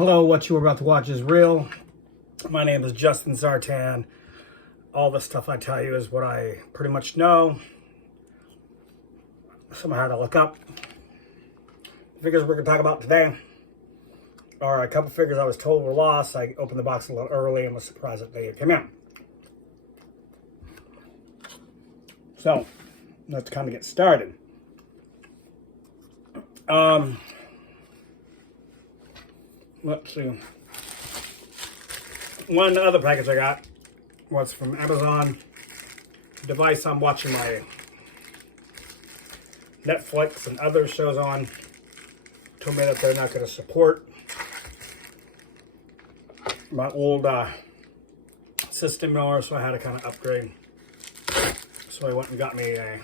Hello, what you are about to watch is real. My name is Justin Zartan. All the stuff I tell you is what I pretty much know. Some I had to look up. The figures we're going to talk about today are a couple figures I was told were lost. I opened the box a little early and was surprised that they came in. So, let's kind of get started. Let's see. One other package I got was from Amazon. Device I'm watching my Netflix and other shows on. Told me that they're not going to support my old system anymore, so I had to kind of upgrade. So I went and got me a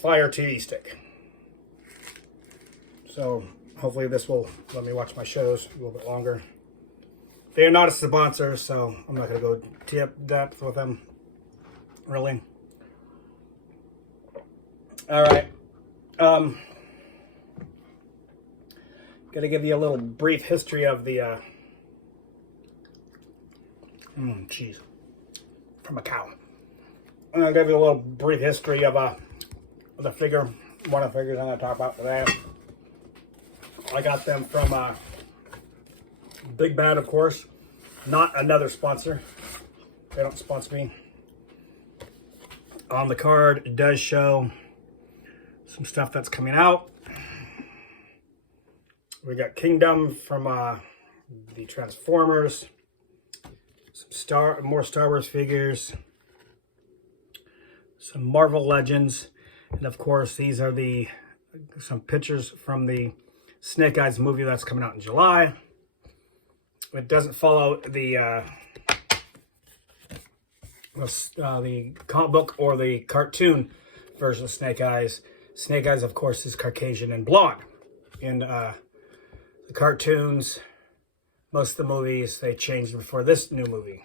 Fire TV stick. So hopefully this will let me watch my shows a little bit longer. They are not a sponsor, so I'm not going to go too depth with them, really. All right. Going to give you a little brief history of the cheese from a cow. I'm going to give you a little brief history of the figure, one of the figures I'm going to talk about today. I got them from Big Bad, of course. Not another sponsor. They don't sponsor me. On the card, it does show some stuff that's coming out. We got Kingdom from the Transformers. Some more Star Wars figures. Some Marvel Legends. And of course, these are some pictures from the Snake Eyes movie that's coming out in July. It doesn't follow the comic book or the cartoon version of Snake Eyes. Snake Eyes, of course, is Caucasian and blonde. In the cartoons, most of the movies, they changed before this new movie.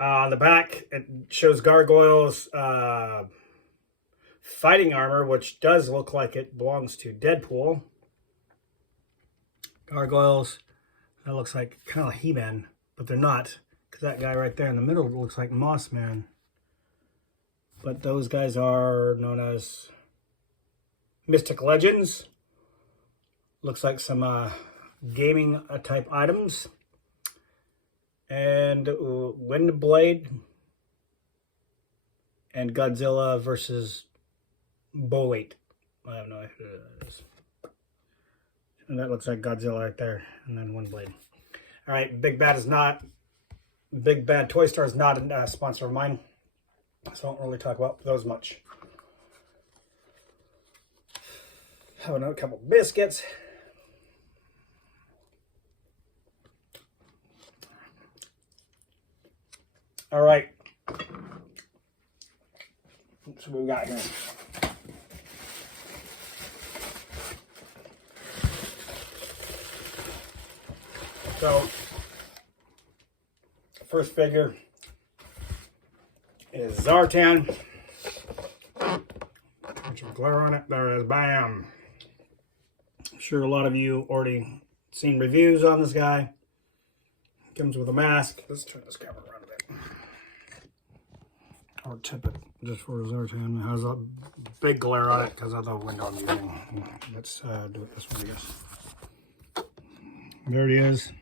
On the back, it shows Gargoyles fighting armor, which does look like it belongs to Deadpool. Gargoyles, that looks like kind of He-Man, but they're not, because that guy right there in the middle looks like Moss Man. But those guys are known as Mystic Legends. Looks like some gaming type items. And Windblade and Godzilla versus Bolate. I have no idea who that is. And that looks like Godzilla right there. And then Windblade. Alright, Big Bad Toy Store is not a sponsor of mine. So I don't really talk about those much. Have another couple biscuits. Alright. That's what we got here. So, first figure is Zartan. Put your glare on it. There it is. Bam. I'm sure a lot of you already seen reviews on this guy. Comes with a mask. Let's turn this camera around a bit. Or tip it just for Zartan. It has a big glare on it because of the window I'm using. Let's do it this way, I guess. There it is.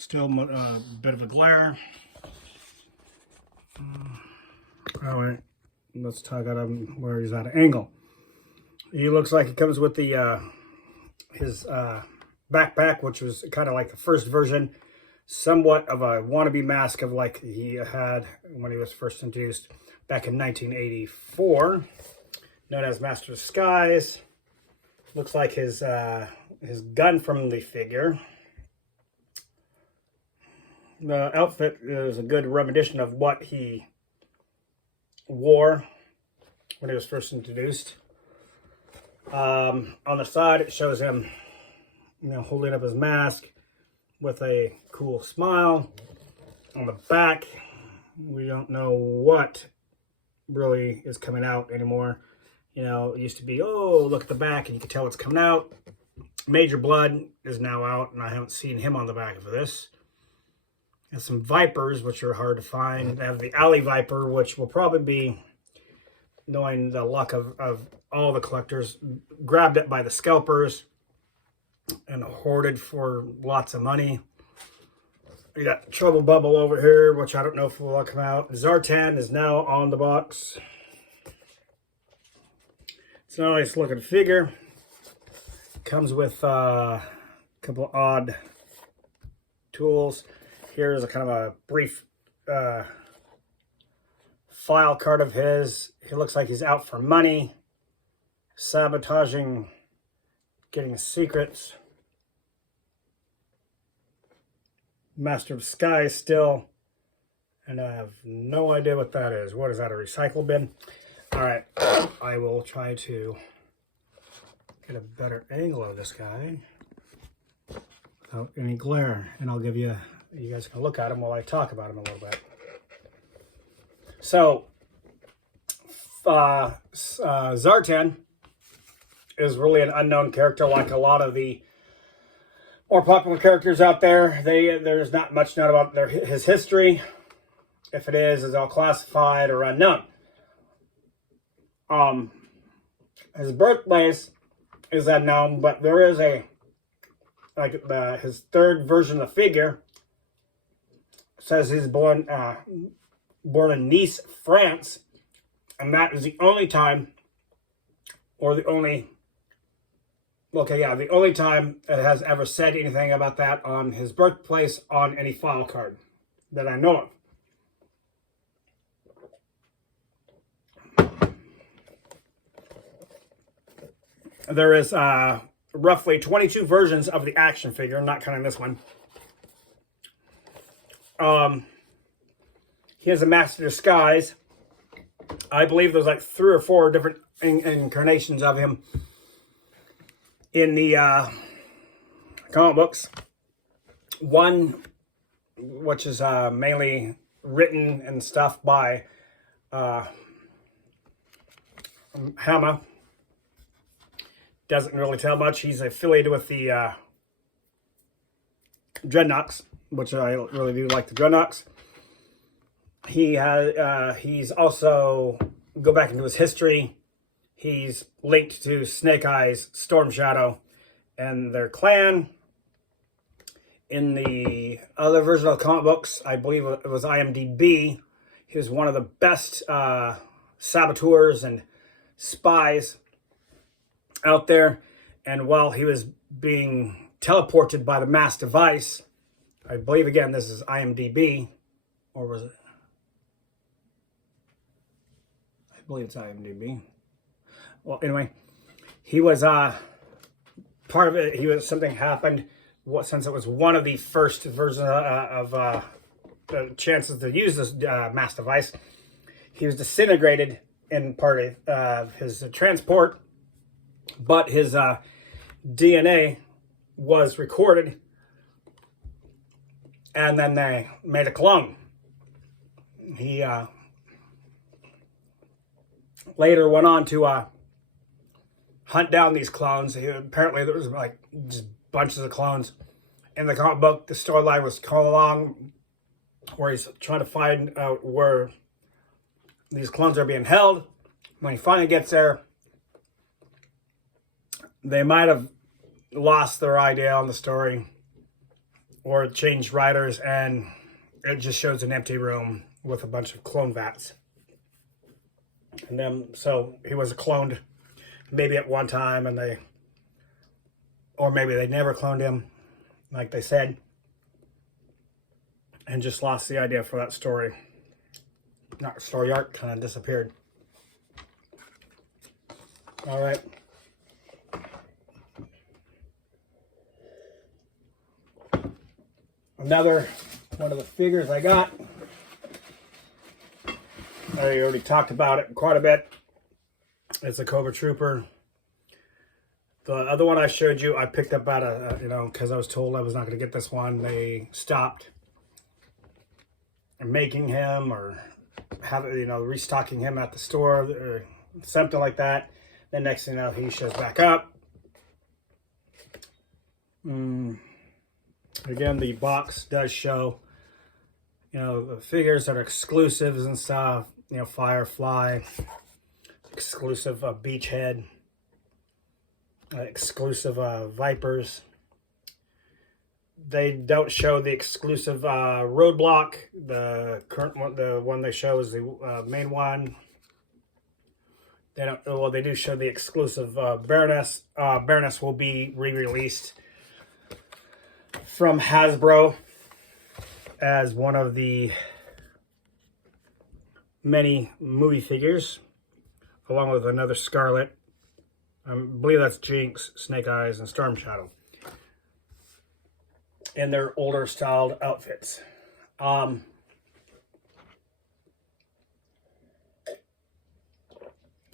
Still a bit of a glare. All right, let's talk about him where he's at an angle. He looks like he comes with the his backpack, which was kind of like the first version, somewhat of a wannabe mask of like he had when he was first introduced back in 1984, known as Master of Skies. Looks like his gun from the figure. The outfit is a good rendition of what he wore when he was first introduced. On the side, it shows him, holding up his mask with a cool smile. On the back, we don't know what really is coming out anymore. You know, it used to be, oh, look at the back and you can tell it's coming out. Major Blood is now out, and I haven't seen him on the back of this. And some Vipers, which are hard to find. They have the Alley Viper, which will probably be, knowing the luck of all the collectors, grabbed it by the scalpers and hoarded for lots of money. We got Trouble Bubble over here, which I don't know if will come out. Zartan is now on the box. It's a nice looking figure. Comes with a couple of odd tools. Here's a kind of a brief file card of his. He looks like he's out for money, sabotaging, getting secrets. Master of Sky still, and I have no idea what that is. What is that, a recycle bin? All right, I will try to get a better angle of this guy without any glare, and I'll give you guys can look at him while I talk about him a little bit. So, Zartan is really an unknown character, like a lot of the more popular characters out there. There's not much known about his history. If it is, it's all classified or unknown. His birthplace is unknown, but there is his third version of the figure says he's born in Nice, France, and that is the only time, or the only time it has ever said anything about that on his birthplace on any file card that I know of. There is roughly 22 versions of the action figure, not counting this one. He has a Master Disguise. I believe there's like 3 or 4 different incarnations of him in the comic books. One, which is mainly written and stuff by Hammer. Doesn't really tell much. He's affiliated with the Dreadnoks, which I really do like the Dreadnoks. He's also, go back into his history, he's linked to Snake Eyes, Storm Shadow, and their clan. In the other version of the comic books, I believe it was IMDb, he was one of the best saboteurs and spies out there. And while he was being teleported by the mass device, I believe, again, this is IMDb, or was it? I believe it's IMDb. Well, anyway, he was part of it. Something happened. Since it was one of the first versions of the chances to use this mass device, he was disintegrated in part of his transport, but his DNA was recorded, and then they made a clone. He later went on to hunt down these clones. Apparently there was like just bunches of clones. In the comic book, the storyline was going along where he's trying to find out where these clones are being held. When he finally gets there, they might have lost their idea on the story or changed writers, and it just shows an empty room with a bunch of clone vats. And then, so he was cloned maybe at one time, and or maybe they never cloned him, like they said, and just lost the idea for that story. Not story arc, kind of disappeared. All right. Another one of the figures I got. I already talked about it quite a bit. It's a Cobra Trooper. The other one I showed you, I picked up at because I was told I was not going to get this one. They stopped making him, or have, you know, restocking him at the store or something like that. Then next thing you know, he shows back up. Again, the box does show, you know, the figures that are exclusives and stuff. You know, Firefly, exclusive Beachhead, exclusive Vipers. They don't show the exclusive Roadblock. The current one, the one they show is the main one. They don't. Well, they do show the exclusive Baroness. Baroness will be re-released from Hasbro as one of the many movie figures, along with another Scarlet. I believe that's Jinx, Snake Eyes, and Storm Shadow in their older styled outfits. I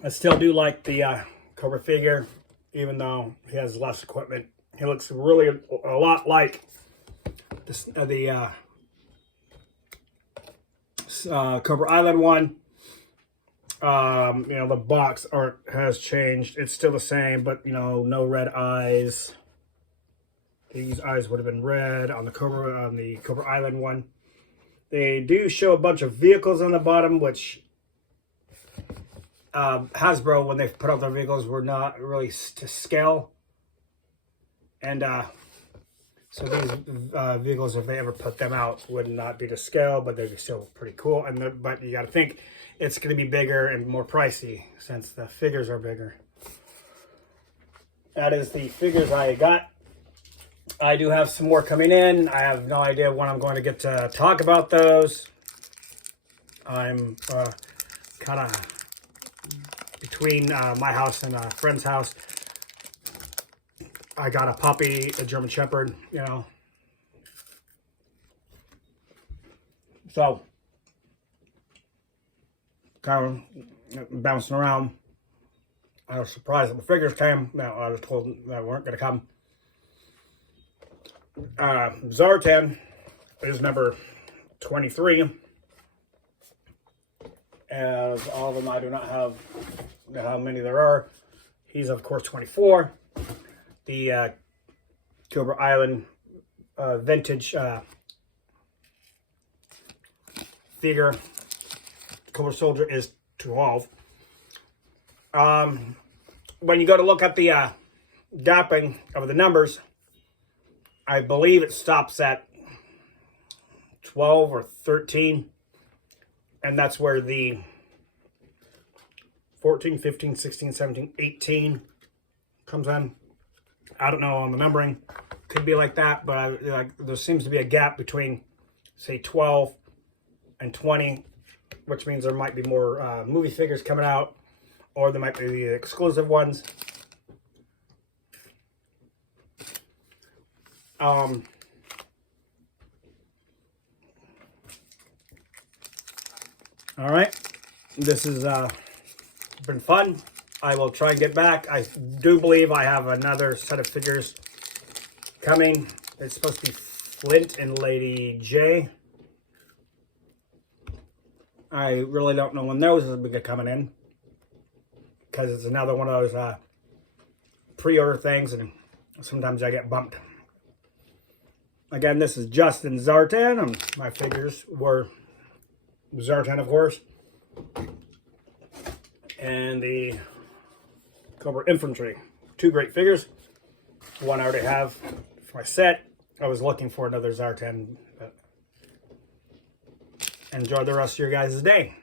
still do like the Cobra figure, even though he has less equipment. He looks really a lot like the Cobra Island one. You know, the box art has changed. It's still the same, but, you know, no red eyes. These eyes would have been red on the Cobra Island one. They do show a bunch of vehicles on the bottom, which Hasbro, when they put out their vehicles, were not really to scale. And so these vehicles, if they ever put them out, would not be to scale, but they're still pretty cool. And but you got to think it's going to be bigger and more pricey since the figures are bigger. That is the figures I got. I do have some more coming in. I have no idea when I'm going to get to talk about those. I'm kind of between my house and a friend's house. I got a puppy, a German Shepherd, you know. So, kind of bouncing around. I was surprised that the figures came. No, I was told they weren't going to come. Zartan is number 23. As all of them, I do not have how many there are. He's, of course, 24. The Cobra Island vintage figure, Cobra Soldier, is 12. When you go to look at the gapping of the numbers, I believe it stops at 12 or 13. And that's where the 14, 15, 16, 17, 18 comes in. I don't know on the numbering. Could be like that, but there seems to be a gap between, say, 12 and 20, which means there might be more movie figures coming out, or there might be the exclusive ones. All right, this has been fun. I will try and get back. I do believe I have another set of figures coming. It's supposed to be Flint and Lady J. I really don't know when those will be coming in, because it's another one of those pre-order things, and sometimes I get bumped. Again, this is Justin Zartan, and my figures were Zartan, of course, and the Cobra Infantry. Two great figures. One I already have for my set. I was looking for another Zartan. But enjoy the rest of your guys' day.